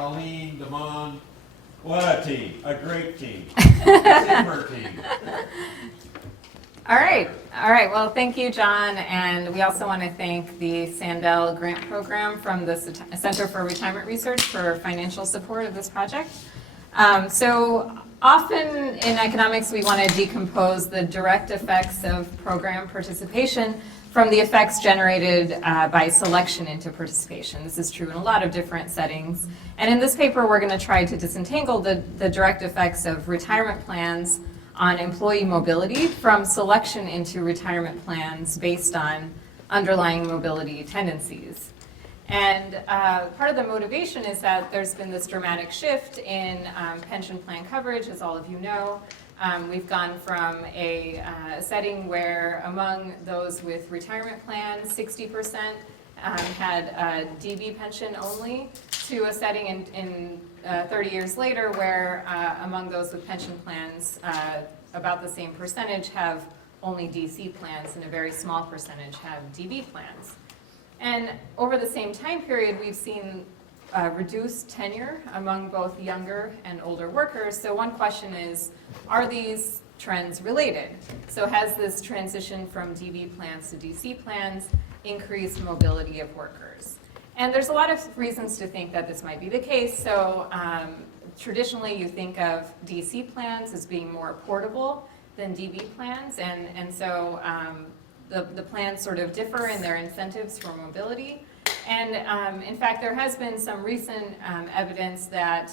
Colleen, Damon. What a team, a great team. SIEPR team. All right. Well, thank you, John. And we also want to thank the Sandell Grant Program from the Center for Retirement Research for financial support of this project. So often in economics, we want to decompose the direct effects of program participation from the effects generated by selection into participation. This is true in a lot of different settings. And in this paper, we're going to try to disentangle the direct effects of retirement plans on employee mobility from selection into retirement plans based on underlying mobility tendencies. And part of the motivation is that there's been this dramatic shift in pension plan coverage, as all of you know. We've gone from a setting where among those with retirement plans, 60% had a DB pension only, to a setting in 30 years later where among those with pension plans, about the same percentage have only DC plans and a very small percentage have DB plans. And over the same time period, we've seen reduced tenure among both younger and older workers. So one question is, are these trends related? So has this transition from DB plans to DC plans increased mobility of workers? And there's a lot of reasons to think that this might be the case. So traditionally, you think of DC plans as being more portable than DB plans. And so the plans sort of differ in their incentives for mobility. And in fact, there has been some recent evidence that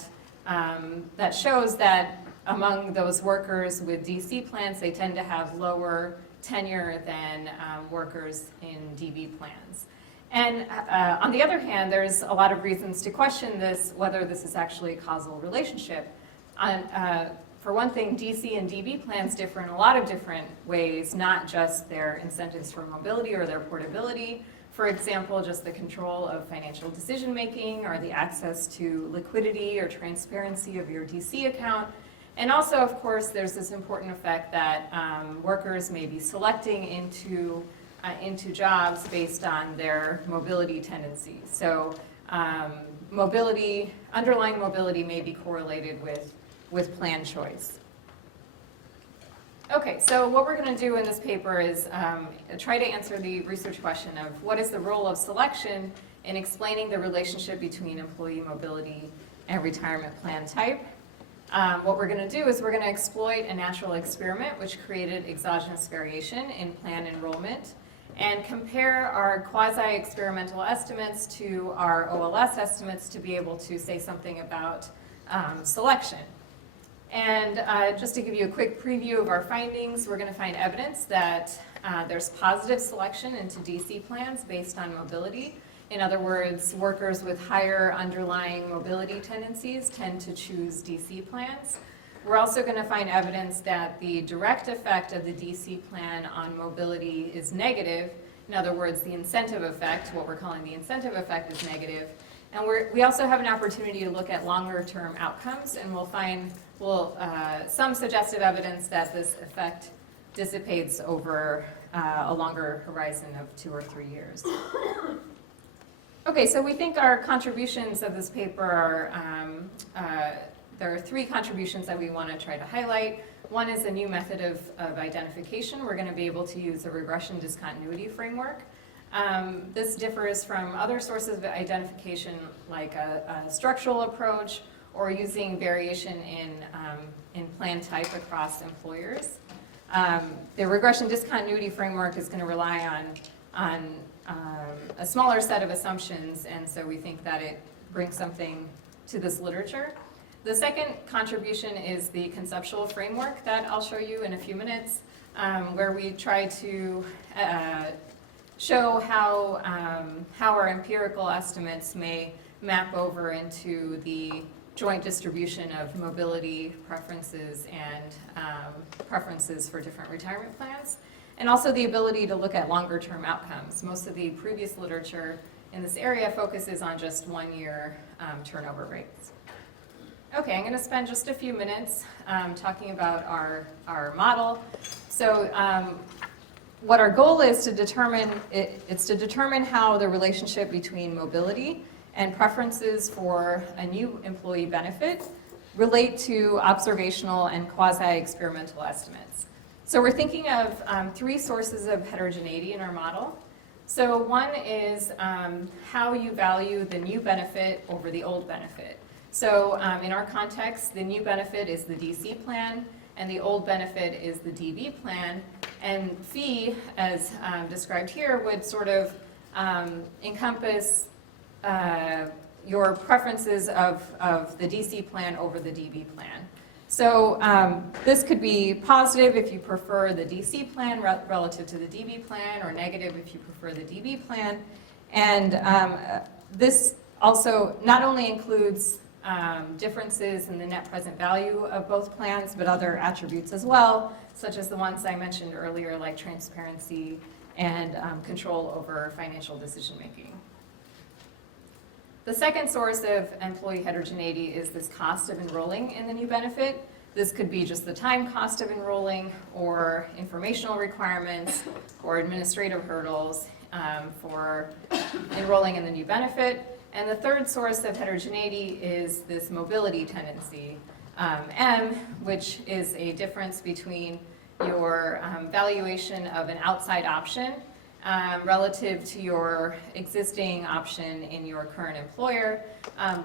shows that among those workers with DC plans, they tend to have lower tenure than workers in DB plans. And on the other hand, there's a lot of reasons to question this, whether this is actually a causal relationship. For one thing, DC and DB plans differ in a lot of different ways, not just their incentives for mobility or their portability. For example, just the control of financial decision making or the access to liquidity or transparency of your DC account. And also, of course, there's this important effect that workers may be selecting into jobs based on their mobility tendencies. So underlying mobility may be correlated with plan choice. Okay, so what we're going to do in this paper is try to answer the research question of what is the role of selection in explaining the relationship between employee mobility and retirement plan type. What we're going to do is we're going to exploit a natural experiment which created exogenous variation in plan enrollment and compare our quasi-experimental estimates to our OLS estimates to be able to say something about selection. And just to give you a quick preview of our findings, we're going to find evidence that there's positive selection into DC plans based on mobility. In other words, workers with higher underlying mobility tendencies tend to choose DC plans. We're also going to find evidence that the direct effect of the DC plan on mobility is negative. In other words, the incentive effect, what we're calling the incentive effect, is negative. And we also have an opportunity to look at longer-term outcomes, and we'll find some suggestive evidence that this effect dissipates over a longer horizon of 2 or 3 years. Okay, so we think our contributions of this paper are, there are 3 contributions that we want to try to highlight. One is a new method of identification. We're going to be able to use a regression discontinuity framework. This differs from other sources of identification like a structural approach or using variation in plan type across employers. The regression discontinuity framework is going to rely on a smaller set of assumptions, and so we think that it brings something to this literature. The second contribution is the conceptual framework that I'll show you in a few minutes, where we try to show how our empirical estimates may map over into the joint distribution of mobility preferences and preferences for different retirement plans, and also the ability to look at longer-term outcomes. Most of the previous literature in this area focuses on just 1-year turnover rates. Okay, I'm going to spend just a few minutes talking about our model. So what our goal is to determine, it's to determine how the relationship between mobility and preferences for a new employee benefit relate to observational and quasi-experimental estimates. So we're thinking of 3 sources of heterogeneity in our model. So one is how you value the new benefit over the old benefit. So in our context, the new benefit is the DC plan, and the old benefit is the DB plan. And fee, as described here, would sort of encompass your preferences of the DC plan over the DB plan. So this could be positive if you prefer the DC plan relative to the DB plan, or negative if you prefer the DB plan. And this also not only includes differences in the net present value of both plans, but other attributes as well, such as the ones I mentioned earlier, like transparency and control over financial decision making. The second source of employee heterogeneity is this cost of enrolling in the new benefit. This could be just the time cost of enrolling, or informational requirements, or administrative hurdles for enrolling in the new benefit. And the third source of heterogeneity is this mobility tendency, M, which is a difference between your valuation of an outside option relative to your existing option in your current employer,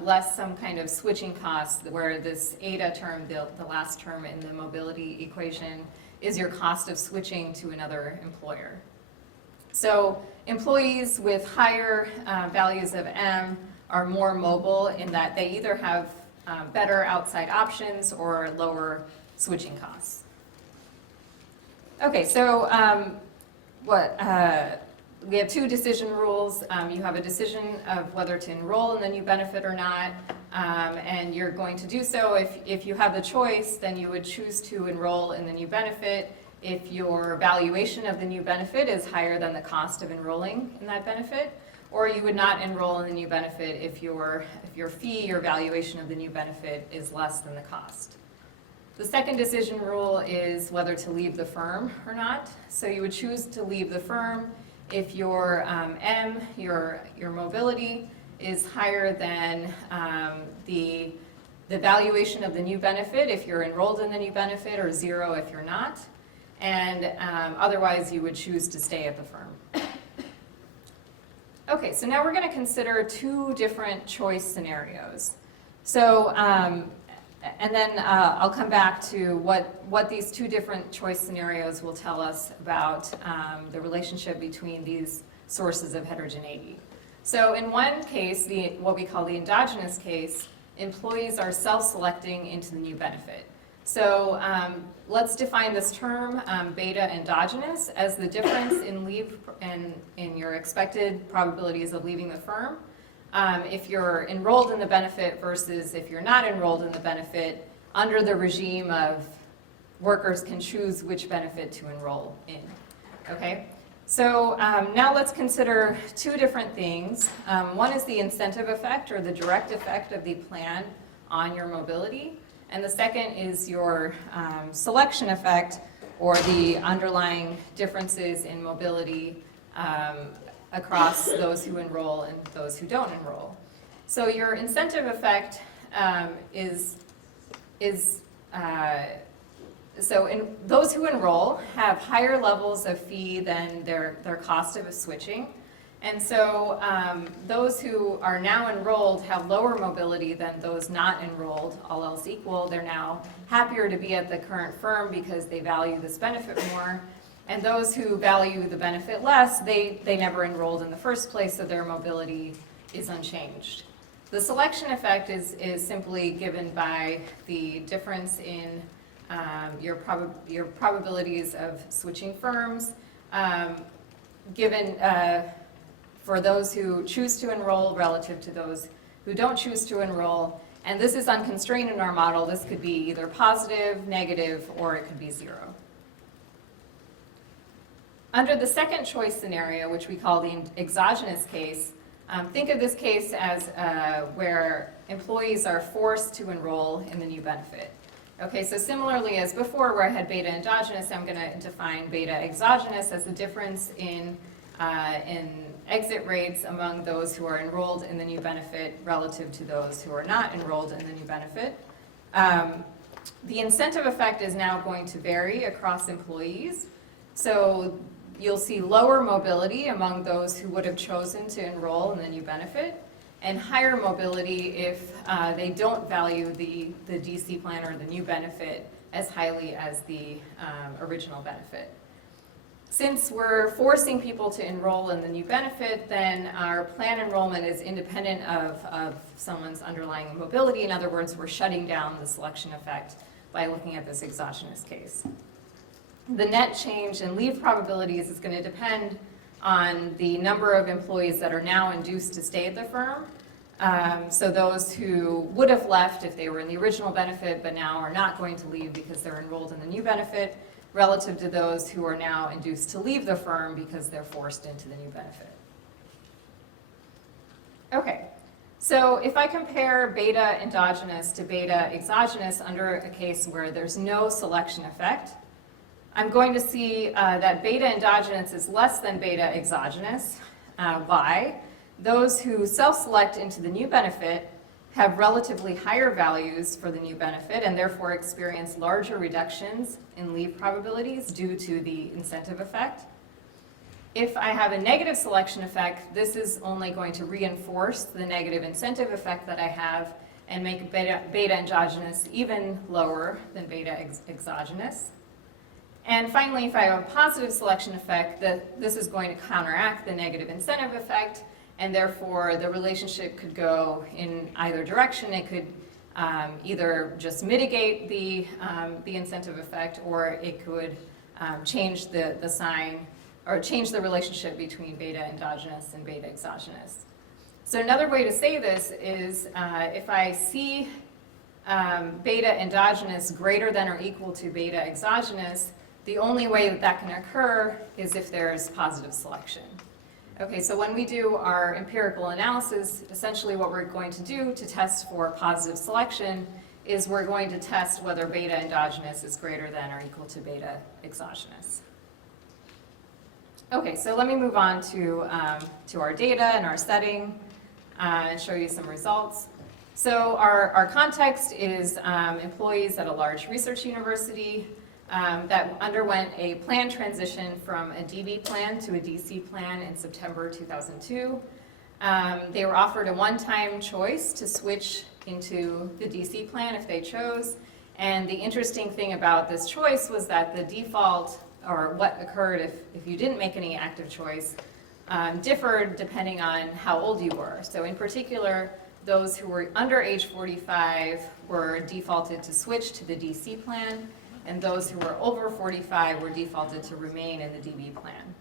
less some kind of switching cost, where this eta term, the last term in the mobility equation, is your cost of switching to another employer. So employees with higher values of M are more mobile in that they either have better outside options or lower switching costs. Okay, so we have 2 decision rules. You have a decision of whether to enroll in the new benefit or not, and you're going to do so. If you have the choice, then you would choose to enroll in the new benefit if your valuation of the new benefit is higher than the cost of enrolling in that benefit, or you would not enroll in the new benefit if your fee, your valuation of the new benefit, is less than the cost. The second decision rule is whether to leave the firm or not. So you would choose to leave the firm if your M, your mobility, is higher than the valuation of the new benefit if you're enrolled in the new benefit, or 0 if you're not. And otherwise, you would choose to stay at the firm. Okay, so now we're going to consider 2 different choice scenarios. So, and then I'll come back to what these 2 different choice scenarios will tell us about the relationship between these sources of heterogeneity. So in one case, what we call the endogenous case, employees are self-selecting into the new benefit. So let's define this term, beta endogenous, as the difference in your expected probabilities of leaving the firm if you're enrolled in the benefit versus if you're not enrolled in the benefit, under the regime of workers can choose which benefit to enroll in. Okay? So now let's consider 2 different things. One is the incentive effect, or the direct effect of the plan on your mobility. And the second is your selection effect, or the underlying differences in mobility across those who enroll and those who don't enroll. So your incentive effect so in those who enroll have higher levels of fee than their cost of switching. And so those who are now enrolled have lower mobility than those not enrolled, all else equal. They're now happier to be at the current firm because they value this benefit more. And those who value the benefit less, they never enrolled in the first place, so their mobility is unchanged. The selection effect is simply given by the difference in your probabilities of switching firms, given for those who choose to enroll relative to those who don't choose to enroll. And this is unconstrained in our model. This could be either positive, negative, or it could be 0. Under the second choice scenario, which we call the exogenous case, think of this case as where employees are forced to enroll in the new benefit. Okay, so similarly as before, where I had beta endogenous, I'm going to define beta exogenous as the difference in exit rates among those who are enrolled in the new benefit relative to those who are not enrolled in the new benefit. The incentive effect is now going to vary across employees. So you'll see lower mobility among those who would have chosen to enroll in the new benefit, and higher mobility if they don't value the DC plan or the new benefit as highly as the original benefit. Since we're forcing people to enroll in the new benefit, then our plan enrollment is independent of someone's underlying mobility. In other words, we're shutting down the selection effect by looking at this exogenous case. The net change in leave probabilities is going to depend on the number of employees that are now induced to stay at the firm. So those who would have left if they were in the original benefit but now are not going to leave because they're enrolled in the new benefit, relative to those who are now induced to leave the firm because they're forced into the new benefit. Okay, so if I compare beta endogenous to beta exogenous under a case where there's no selection effect, I'm going to see that beta endogenous is less than beta exogenous. Why? Those who self-select into the new benefit have relatively higher values for the new benefit and therefore experience larger reductions in leave probabilities due to the incentive effect. If I have a negative selection effect, this is only going to reinforce the negative incentive effect that I have and make beta endogenous even lower than beta exogenous. And finally, if I have a positive selection effect, this is going to counteract the negative incentive effect, and therefore the relationship could go in either direction. It could either just mitigate the incentive effect, or it could change the sign or change the relationship between beta endogenous and beta exogenous. So another way to say this is if I see beta endogenous greater than or equal to beta exogenous, the only way that that can occur is if there's positive selection. Okay, so when we do our empirical analysis, essentially what we're going to do to test for positive selection is we're going to test whether beta endogenous is greater than or equal to beta exogenous. Okay, so let me move on to our data and our setting and show you some results. So our context is employees at a large research university that underwent a plan transition from a DB plan to a DC plan in September 2002. They were offered a one-time choice to switch into the DC plan if they chose. And the interesting thing about this choice was that the default, or what occurred if you didn't make any active choice, differed depending on how old you were. So in particular, those who were under age 45 were defaulted to switch to the DC plan, and those who were over 45 were defaulted to remain in the DB plan.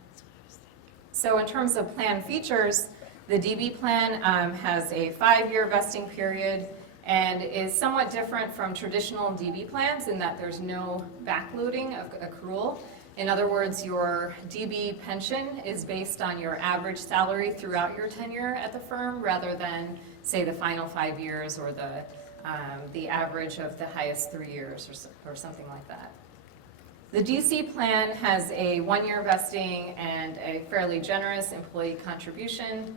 So in terms of plan features, the DB plan has a 5-year vesting period and is somewhat different from traditional DB plans in that there's no backloading of accrual. In other words, your DB pension is based on your average salary throughout your tenure at the firm rather than, say, the final 5 years or the average of the highest 3 years or something like that. The DC plan has a 1-year vesting and a fairly generous employer contribution.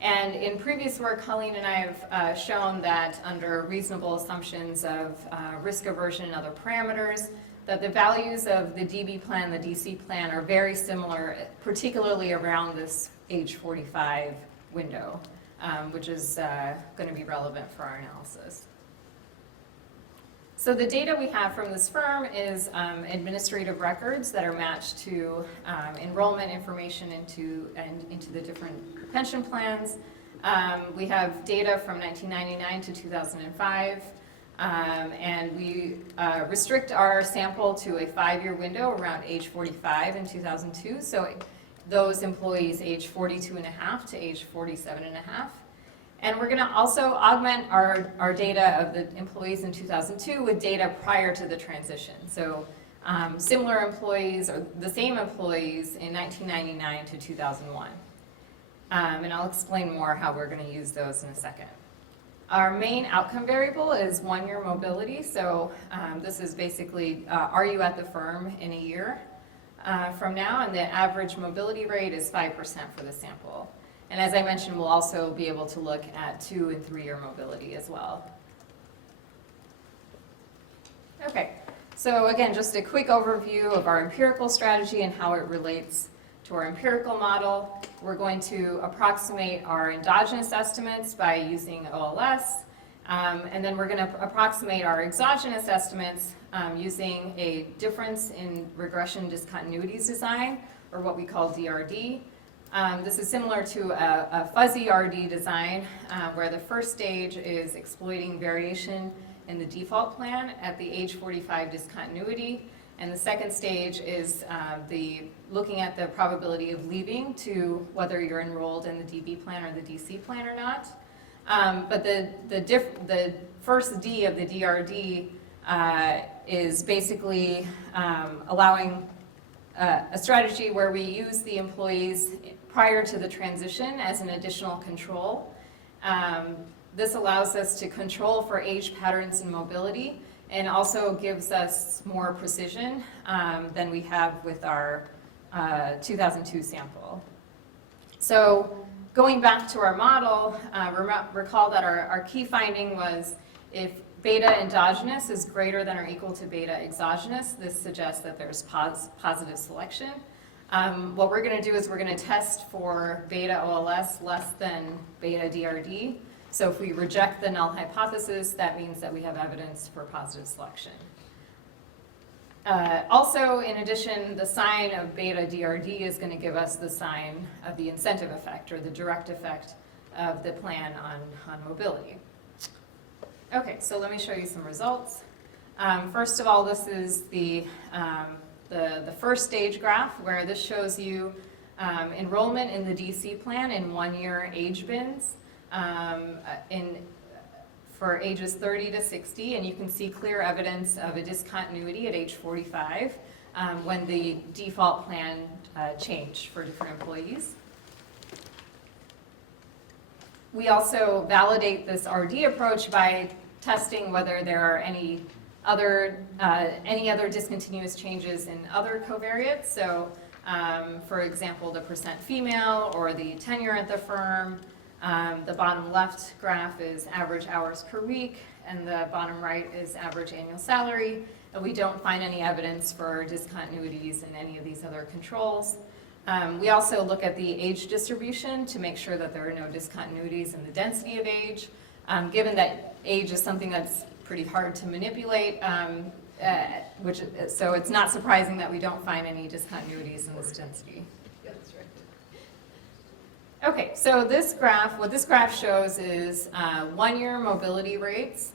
And in previous work, Colleen and I have shown that under reasonable assumptions of risk aversion and other parameters, that the values of the DB plan and the DC plan are very similar, particularly around this age 45 window. Which is going to be relevant for our analysis. So the data we have from this firm is administrative records that are matched to enrollment information into the different pension plans. We have data from 1999 to 2005, and we restrict our sample to a 5-year window around age 45 in 2002. So those employees age 42 and a half to age 47 and a half. And we're going to also augment our data of the employees in 2002 with data prior to the transition. So similar employees or the same employees in 1999 to 2001. And I'll explain more how we're going to use those in a second. Our main outcome variable is 1-year mobility. So this is basically, are you at the firm in a year? from now, and the average mobility rate is 5% for the sample. And as I mentioned, we'll also be able to look at 2 and 3 year mobility as well. Okay, so again, just a quick overview of our empirical strategy and how it relates to our empirical model. We're going to approximate our endogenous estimates by using OLS, and then we're going to approximate our exogenous estimates using a difference in regression discontinuities design, or what we call DRD. This is similar to a fuzzy RD design, where the first stage is exploiting variation in the default plan at the age 45 discontinuity, and the second stage is looking at the probability of leaving to whether you're enrolled in the DB plan or the DC plan or not. But the first D of the DRD is basically allowing a strategy where we use the employees prior to the transition as an additional control. This allows us to control for age patterns and mobility, and also gives us more precision than we have with our 2002 sample. So going back to our model, recall that our key finding was if beta endogenous is greater than or equal to beta exogenous, this suggests that there's positive selection. What we're going to do is we're going to test for beta OLS less than beta DRD. So if we reject the null hypothesis, that means that we have evidence for positive selection. Also, in addition, the sign of beta DRD is going to give us the sign of the incentive effect, or the direct effect of the plan on mobility. Okay, so let me show you some results. First of all, this is the first stage graph, where this shows you enrollment in the DC plan in 1-year age bins for ages 30 to 60, and you can see clear evidence of a discontinuity at age 45 when the default plan changed for different employees. We also validate this RD approach by testing whether there are any other discontinuous changes in other covariates. So, for example, the percent female or the tenure at the firm. The bottom left graph is average hours per week, and the bottom right is average annual salary. And we don't find any evidence for discontinuities in any of these other controls. We also look at the age distribution to make sure that there are no discontinuities in the density of age. Given that age is something that's pretty hard to manipulate, so it's not surprising that we don't find any discontinuities in this density. Okay, so what this graph shows is 1-year mobility rates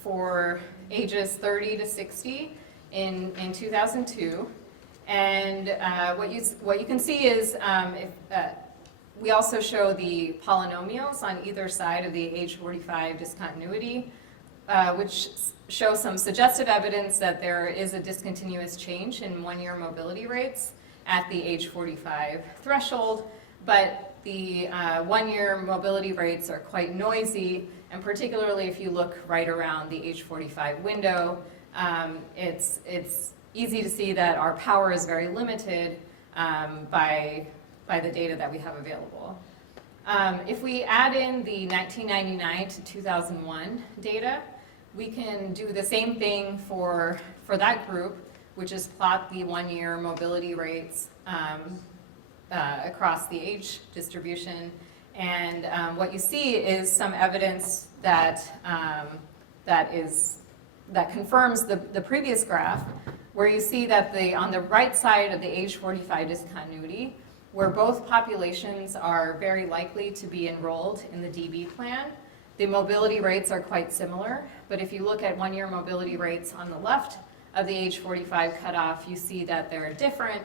for ages 30 to 60 in 2002. And what you can see is we also show the polynomials on either side of the age 45 discontinuity, which show some suggestive evidence that there is a discontinuous change in 1-year mobility rates at the age 45 threshold, but the 1-year mobility rates are quite noisy, and particularly if you look right around the age 45 window, it's easy to see that our power is very limited by the data that we have available. If we add in the 1999 to 2001 data, we can do the same thing for that group, which is plot the 1-year mobility rates across the age distribution. And what you see is some evidence that confirms the previous graph, where you see that on the right side of the age 45 discontinuity, where both populations are very likely to be enrolled in the DB plan, the mobility rates are quite similar. But if you look at 1-year mobility rates on the left of the age 45 cutoff, you see that they're different,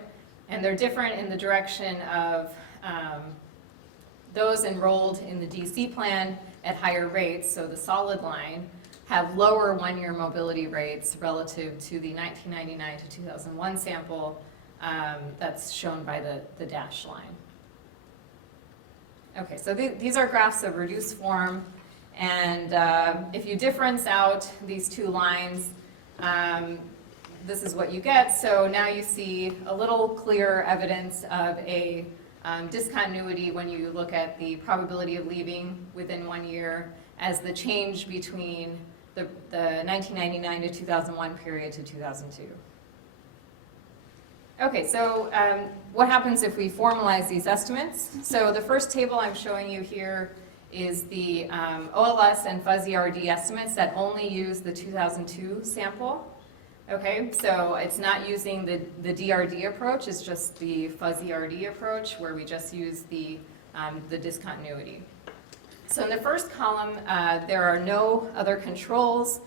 and they're different in the direction of those enrolled in the DC plan at higher rates, so the solid line, have lower 1-year mobility rates relative to the 1999 to 2001 sample that's shown by the dashed line. Okay, so these are graphs of reduced form, and if you difference out these two lines, this is what you get. So now you see a little clearer evidence of a discontinuity when you look at the probability of leaving within 1 year as the change between the 1999 to 2001 period to 2002. Okay, so what happens if we formalize these estimates? So the first table I'm showing you here is the OLS and fuzzy RD estimates that only use the 2002 sample. Okay, so it's not using the DRD approach, it's just the fuzzy RD approach where we just use the discontinuity. So in the first column, there are no other controls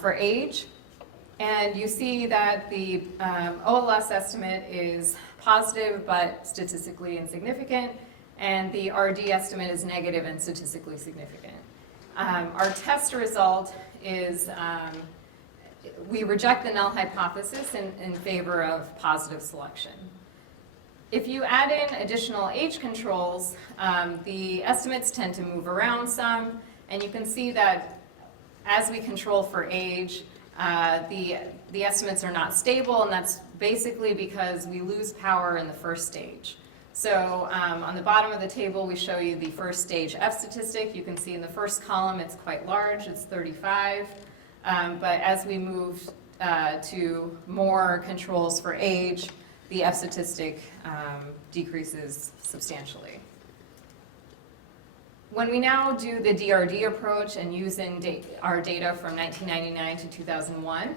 for age. And you see that the OLS estimate is positive but statistically insignificant, and the RD estimate is negative and statistically significant. Our test result is we reject the null hypothesis in favor of positive selection. If you add in additional age controls, the estimates tend to move around some, and you can see that as we control for age, the estimates are not stable, and that's basically because we lose power in the first stage. So on the bottom of the table, we show you the first stage F statistic. You can see in the first column, it's quite large, it's 35. But as we move to more controls for age, the F statistic decreases substantially. When we now do the DRD approach and using our data from 1999 to 2001,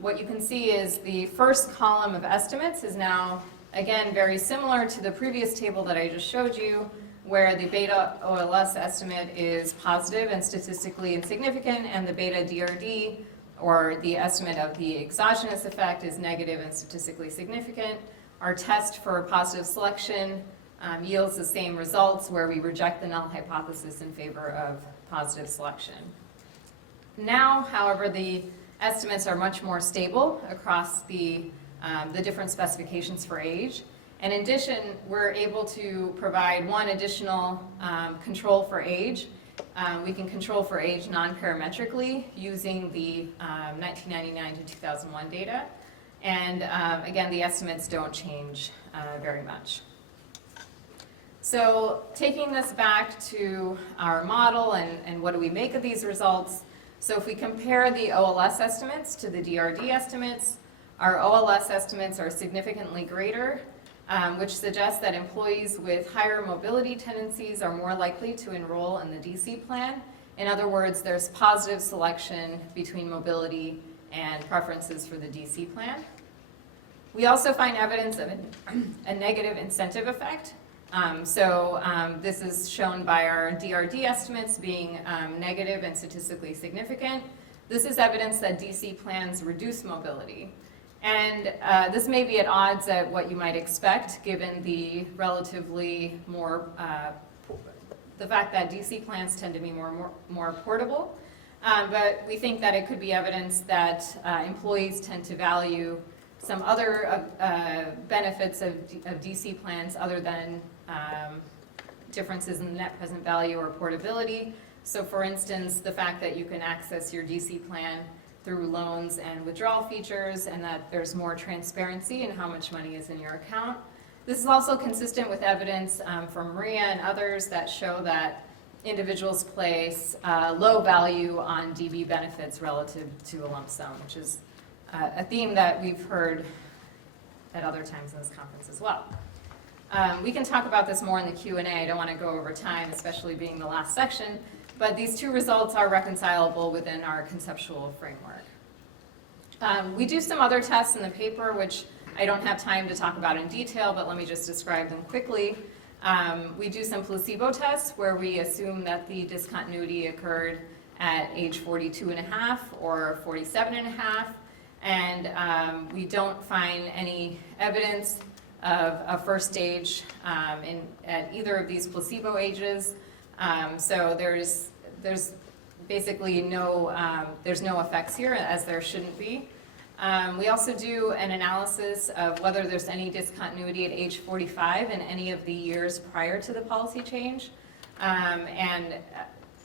what you can see is the first column of estimates is now, again, very similar to the previous table that I just showed you, where the beta OLS estimate is positive and statistically insignificant, and the beta DRD, or the estimate of the exogenous effect, is negative and statistically significant. Our test for positive selection yields the same results, where we reject the null hypothesis in favor of positive selection. Now, however, the estimates are much more stable across the different specifications for age. And in addition, we're able to provide one additional control for age. We can control for age non-parametrically using the 1999 to 2001 data. And again, the estimates don't change very much. So taking this back to our model and what do we make of these results? So if we compare the OLS estimates to the DRD estimates, our OLS estimates are significantly greater, which suggests that employees with higher mobility tendencies are more likely to enroll in the DC plan. In other words, there's positive selection between mobility and preferences for the DC plan. We also find evidence of a negative incentive effect. This is shown by our DRD estimates being negative and statistically significant. This is evidence that DC plans reduce mobility. And this may be at odds at what you might expect, given the relatively more, the fact that DC plans tend to be more portable. But we think that it could be evidence that employees tend to value some other benefits of DC plans other than differences in the net present value or portability. So for instance, the fact that you can access your DC plan through loans and withdrawal features, and that there's more transparency in how much money is in your account. This is also consistent with evidence from Maria and others that show that individuals place low value on DB benefits relative to a lump sum, which is a theme that we've heard at other times in this conference as well. We can talk about this more in the Q&A. I don't want to go over time, especially being the last section, but these two results are reconcilable within our conceptual framework. We do some other tests in the paper, which I don't have time to talk about in detail, but let me just describe them quickly. We do some placebo tests where we assume that the discontinuity occurred at age 42 and a half or 47 and a half, and we don't find any evidence of a first stage at either of these placebo ages. So there's basically there's no effects here, as there shouldn't be. We also do an analysis of whether there's any discontinuity at age 45 in any of the years prior to the policy change, and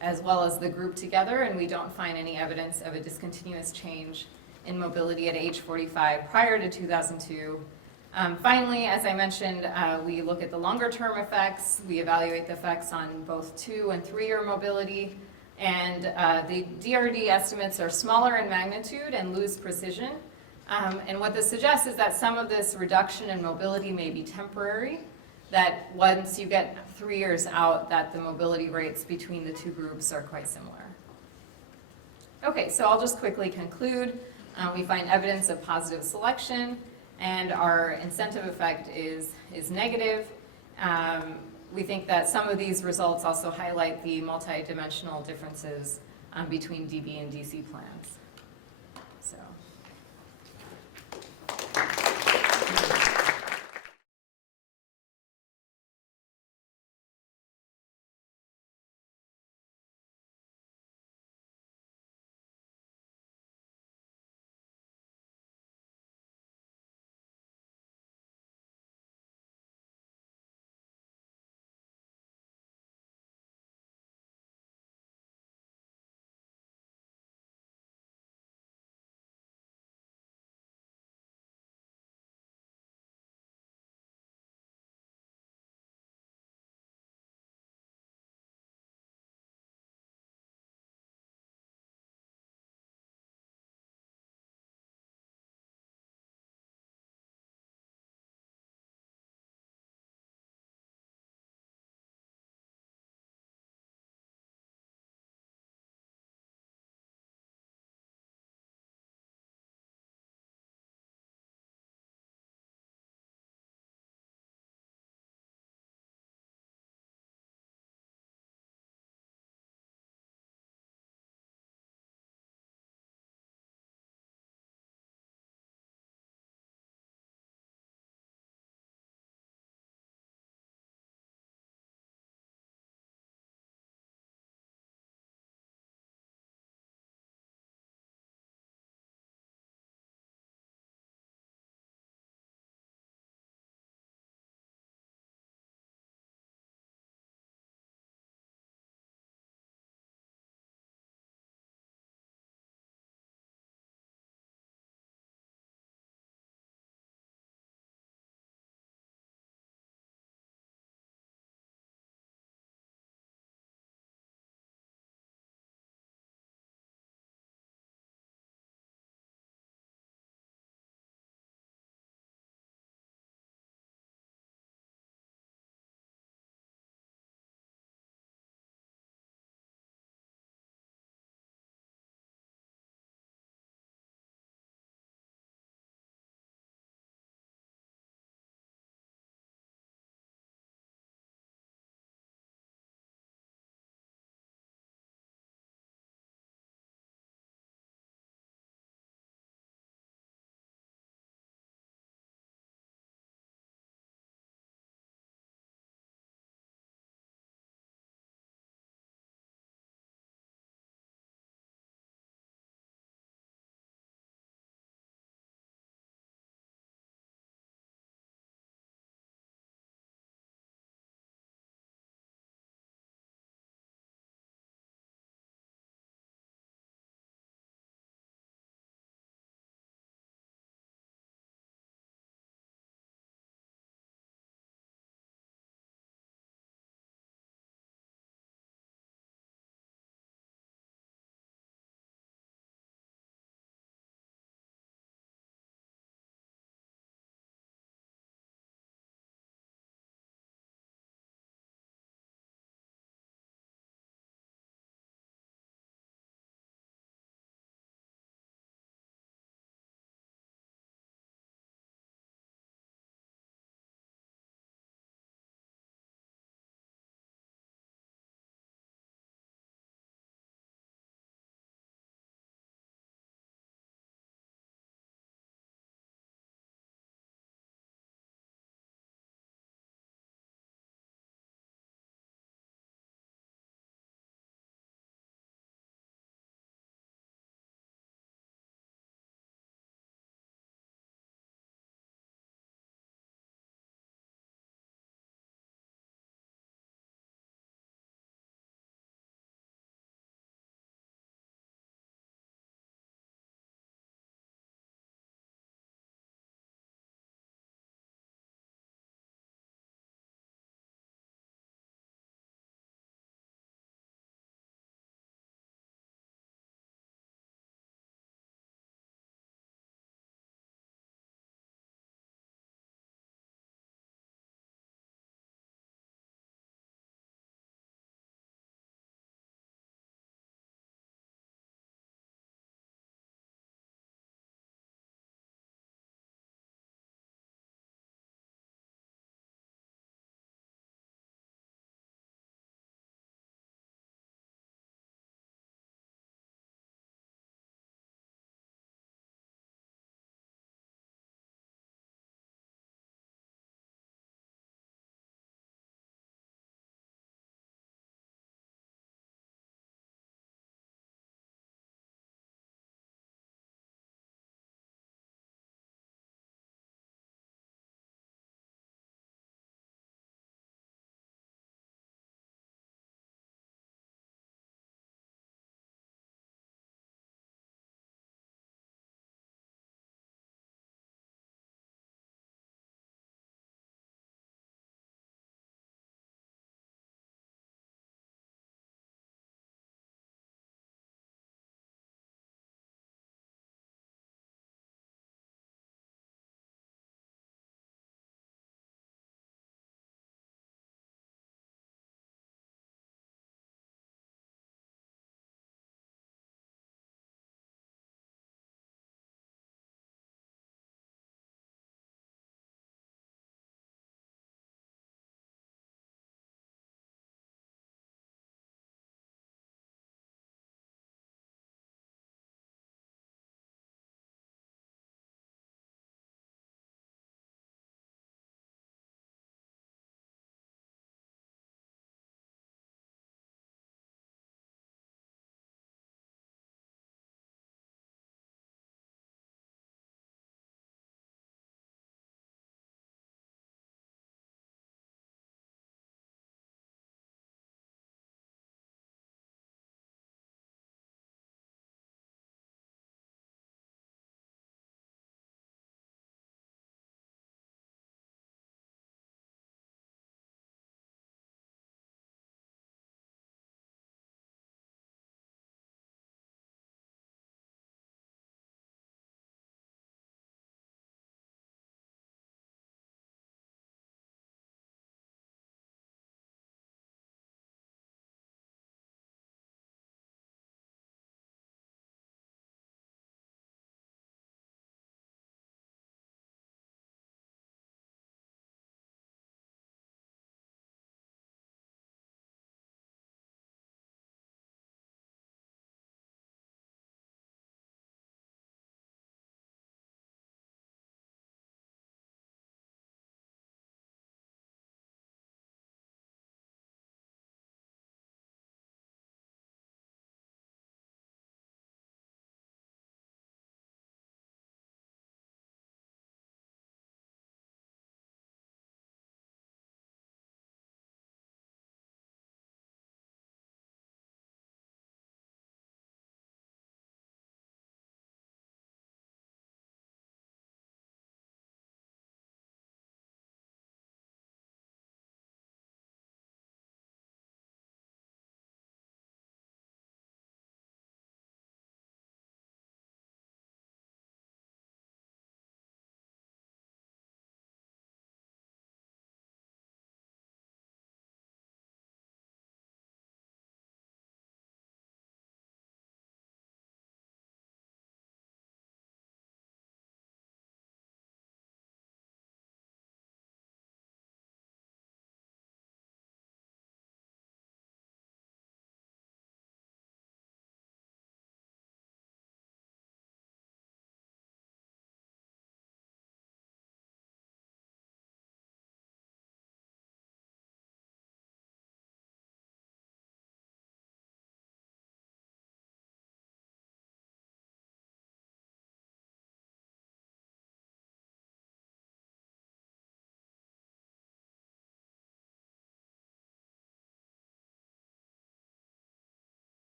as well as the group together, and we don't find any evidence of a discontinuous change in mobility at age 45 prior to 2002. Finally, as I mentioned, we look at the longer-term effects. We evaluate the effects on both 2- and 3-year mobility. And the DRD estimates are smaller in magnitude and lose precision. And what this suggests is that some of this reduction in mobility may be temporary, that once you get 3 years out, that the mobility rates between the two groups are quite similar. Okay, so I'll just quickly conclude. We find evidence of positive selection, and our incentive effect is negative. We think that some of these results also highlight the multidimensional differences between DB and DC plans. So.